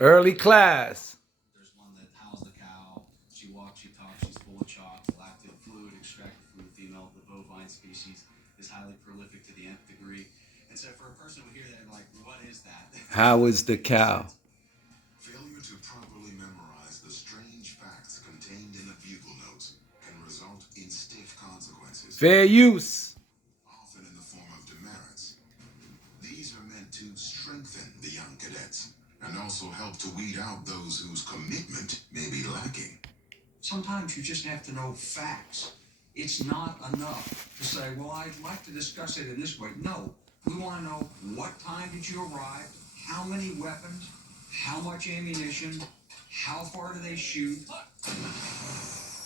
Early class. There's one that howls the cow. She walks, she talks, she's full of chalk, lactate fluid, extracted from the female. The bovine species is highly prolific to the nth degree. And so for a person who hear that, like, what is that? How is the cow? Failure to properly memorize the strange facts contained in the bugle notes can result in stiff consequences. Fair use. Often in the form of demerits. These are meant to strengthen the young cadets and also help to weed out those whose commitment may be lacking. Sometimes you just have to know facts. It's not enough to say, well, I'd like to discuss it in this way. No, we want to know what time did you arrive, how many weapons, how much ammunition, how far do they shoot.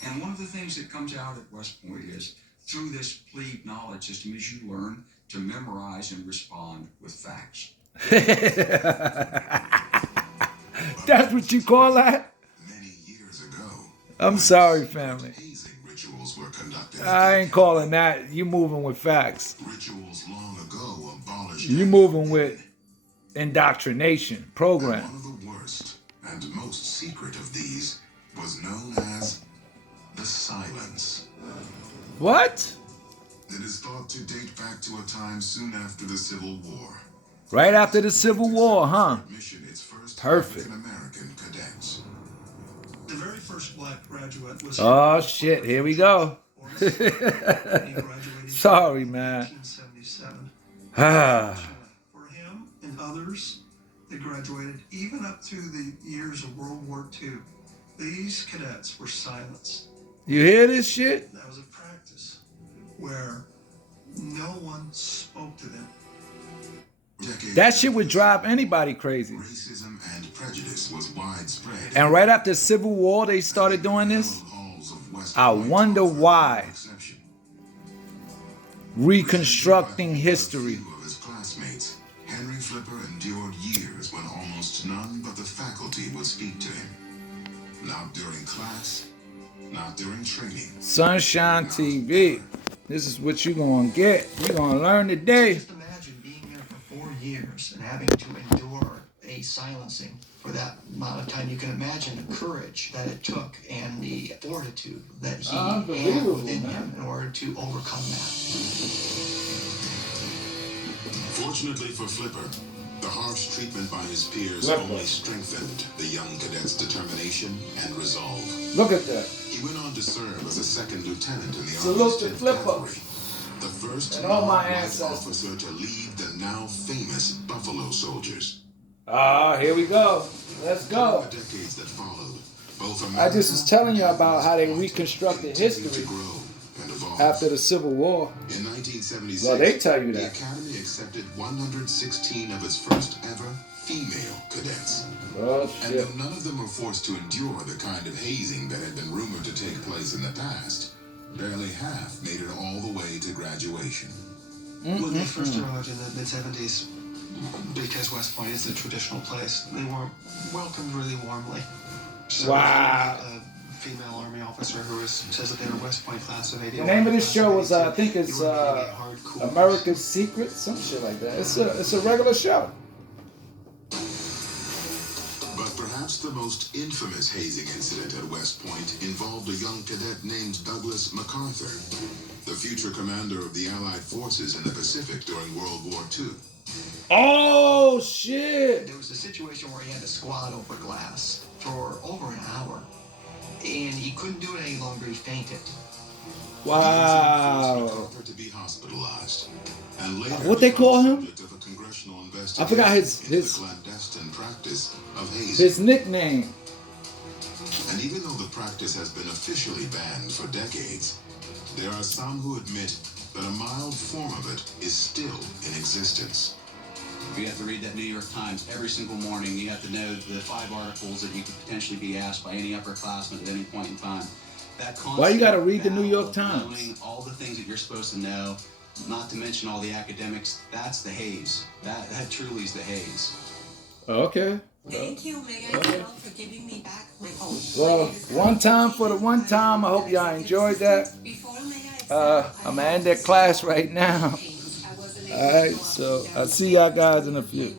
And one of the things that comes out at West Point is, through this plebe knowledge system, is you learn to memorize and respond with facts. That's what you call that? Many years ago, I'm sorry, family. hazing rituals were conducted. I ain't calling that. You moving with facts. Rituals long ago abolished. You moving with indoctrination, And program. one of the worst and most secret of these was known as the silence. What? It is thought to date back to a time soon after the Civil War. Right after the Civil War, huh? Mission its first Perfect. African-American cadets. The very first black graduate was. Oh, shit. Here we go. He graduated Sorry, in man. 1977. Ah. For him and others that graduated even up through the years of World War II, these cadets were silenced. You hear this shit? That was a practice where no one spoke to them. That shit would drive anybody crazy. Racism and prejudice was widespread. And right after the Civil War, they started doing this. Halls of West I Point wonder offered why. no exception. Reconstructing history. A few of his classmates, Henry Flipper endured years when almost none but the faculty would speak to him. Not during class, not during training. Sunshine TV. This is what you gonna get. You gonna learn today. Just imagine being there for 4 years and having to endure a silencing for that amount of time. You can imagine the courage that it took and the fortitude that he had within him in order to overcome that. Fortunately for Flipper, the harsh treatment by his peers only strengthened the young cadet's determination and resolve. Look at that. He went on to serve as a second lieutenant in the Salute Army's to 10th Flipper. Cavalry, the first And all my non-white ancestors. officer to lead the now famous Buffalo Soldiers. Ah, here we go. Let's go. The decades that followed, both I just was America telling you and about how they West Point reconstructed continued history to grow and evolve. after the Civil War. In 1976, Well, they tell you the that. Academy accepted 116 of its first ever female cadets. Oh, And shit. though none of them were forced to endure the kind of hazing that had been rumored to take place in the past, barely half made it all the way to graduation. When they first arrived in the mid-70s, because West Point is a traditional place, they weren't welcomed really warmly. So Wow. a female Army officer who says that they're a West Point class of 80. The name of this show was, I think it's You were getting a hard course. America's Secret, some shit like that. It's a regular show. But perhaps the most infamous hazing incident at West Point involved a young cadet named Douglas MacArthur, the future commander of the Allied forces in the Pacific during World War II. Oh, shit. There was a situation where he had to squat over glass for over an hour, and he couldn't do it any longer. He fainted. Wow. MacArthur to be hospitalized, and later What they call him? subject of a congressional I forgot his investigation into the clandestine practice of hazing. his nickname. And even though the practice has been officially banned for decades, there are some who admit that a mild form of it is still in existence. You have to read that New York Times every single morning. You have to know the 5 articles that you could potentially be asked by any upperclassman at any point in time. That Why you gotta constant read the New York battle of Times? Knowing all the things that you're supposed to know, not to mention all the academics, that's the haze. That truly is the haze. Okay. Thank you, Mega Girl, for giving me back my home. Well, one time for the one time. I hope y'all enjoyed that. Before Mega I'm gonna end that class right now. All right, so I'll see y'all guys in a few.